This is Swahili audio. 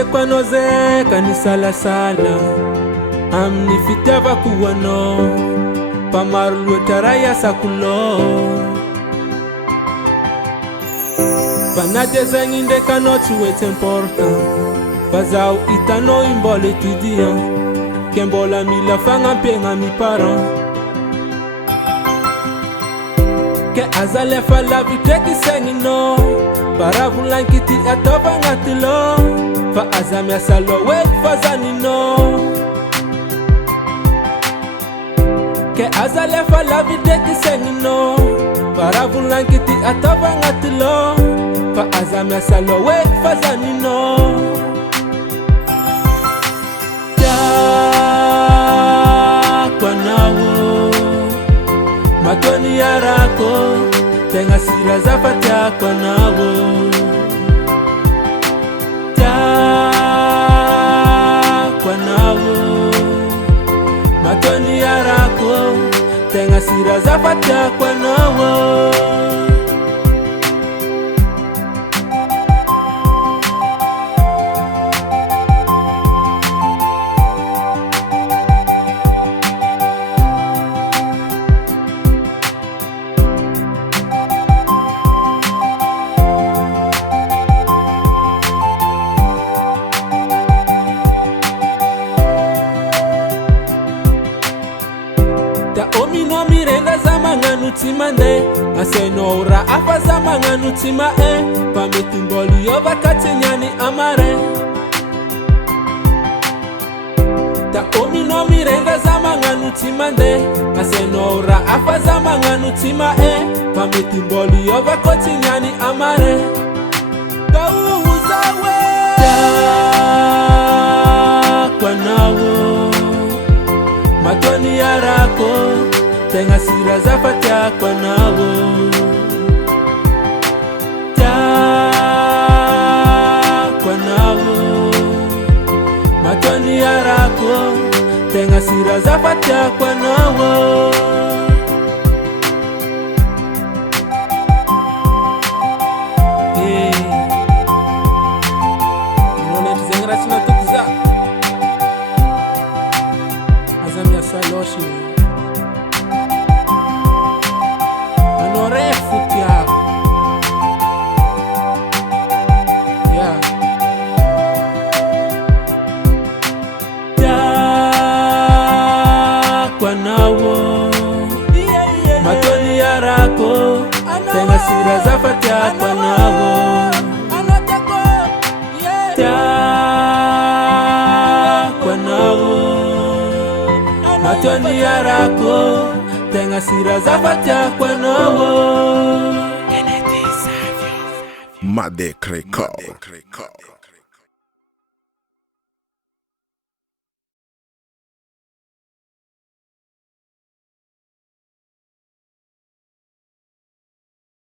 Mate kwa noze kanisala sala amni fitava kuwano pamarlu taraya sakulo Panate zanginde kanot wet important Bazau itano imbol étudiant Kembola mi la fanga penga mi parent Ke azale fa la vite ki sengino Para vulankiti atova ngatilo Fa azame asalo wek fazanino Ke azale fa la vite ki sengino Para vulankiti atova ngatilo Fa azame asalo wek fazanino Kwa nawo Matoni yarako Tenga sira zafatia kwa nawo Kwa nawo Matoni yarako Tenga sira zafatia kwa nawo Omino mirenga zamanga nutimande Aseno ura afa zamanga nutima Pametimboli yoba katinyani amare Ta omino mirenga zamanga nutimande Aseno ura afa zamanga nutima Pametimboli yoba katinyani amare Ta uhuzawe Kwa nawo Matoni yarako Tenga sira zafatia kwa nawo Kwa nawo Matoni yarako Tenga sira zafatia kwa nawo None tuzengra china tukuza Azami ya saloshi Anore futia Yeah Kwa nawo Matoni yarako Tenga sira zafatia kwa nawo Kwa nawo Matoni yarako Tenga sira zafatia kwa nawo Madek Record.